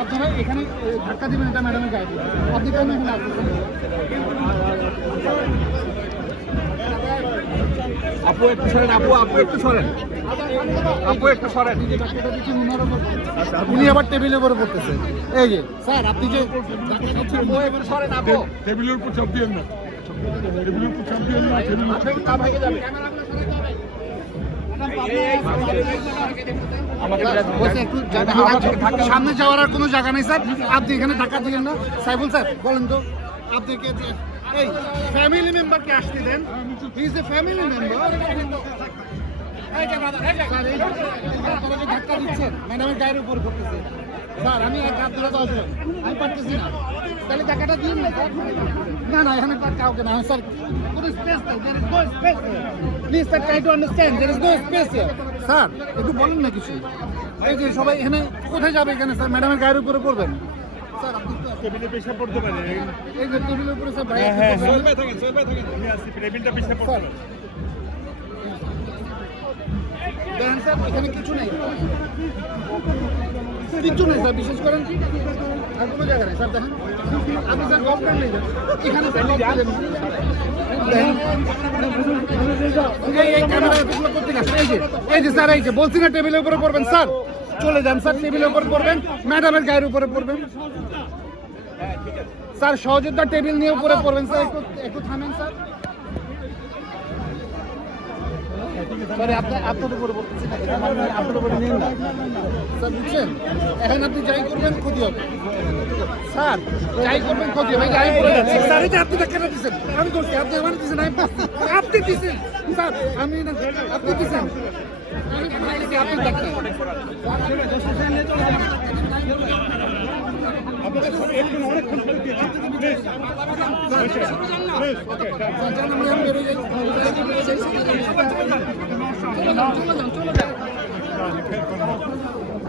আপনারা এখানে ধাক্কা দিবেন এটা ম্যাডামের গায়ে আপনি কেন এখানে আপু একটু সরেন আপু আপু একটু সরেন। আপু একটু সরেন। উপর উনি আবার টেবিলের উপরে পড়তেছে। এই যে স্যার আপনি যে টেবিলের উপর চাপ দিয়ে না। সামনে যাওয়ার আর কোনো জায়গা নেই, স্যার। আপনি এখানে ধাক্কা দিলেন না। সাইফুল স্যার, বলেন তো, আপনি কে এই ফ্যামিলি মেম্বারকে আসতে দেন? ইজ ফ্যামিলি মেম্বার দিচ্ছেন ম্যাডামের গায়ের উপর করতেছে। স্যার আমি এক হাত ধরে দশ আমি পারতেছি না। তাহলে টাকাটা দিন। না না না এখানে তার কাউকে না। স্যার কোনো স্পেস নেই। Please sir try to understand is no space here sir একটু বলেন না কিছু। এই যে সবাই এখানে কোথায় যাবে এখানে? স্যার ম্যাডামের গায়ের উপরে পড়বেন। স্যার আপনি তো টেবিলে পেশা পড়তে পারে। এই যে টেবিলের উপরে স্যার ভাই হ্যাঁ, হ্যাঁ। আমি আসছি টেবিলটা পেশা পড়তে দেখেন স্যার এখানে কিছু নেই। স্যার বিশেষ করেন আর কোনো জায়গা নেই, স্যার, দেখেন। স্যার কমপ্লেন নেই এখানে স্যার বলছি না টেবিলের উপরে পড়বেন, স্যার। চলে যান, স্যার টেবিলের উপর পড়বেন। ম্যাডামের গায়ের উপরে পড়বেন। স্যার, সহযোদ্ধা টেবিল নিয়ে উপরে পড়বেন, স্যার একটু থামেন, স্যার। সরি আপনার আপনার উপরে বলতেছি না এটা মানে আপনার উপরে নিন না স্যার বুঝছেন এখন আপনি যাই করবেন ক্ষতি হবে স্যার যাই করবেন ক্ষতি হবে আমি পড়ে যাচ্ছি স্যার যে আপনি কেন দিচ্ছেন আমি করছি আপনি আমার দিচ্ছেন আপনি দিচ্ছেন স্যার আমি না আপনি দিচ্ছেন আপনি ডাক্তার 쫄라당 쫄라당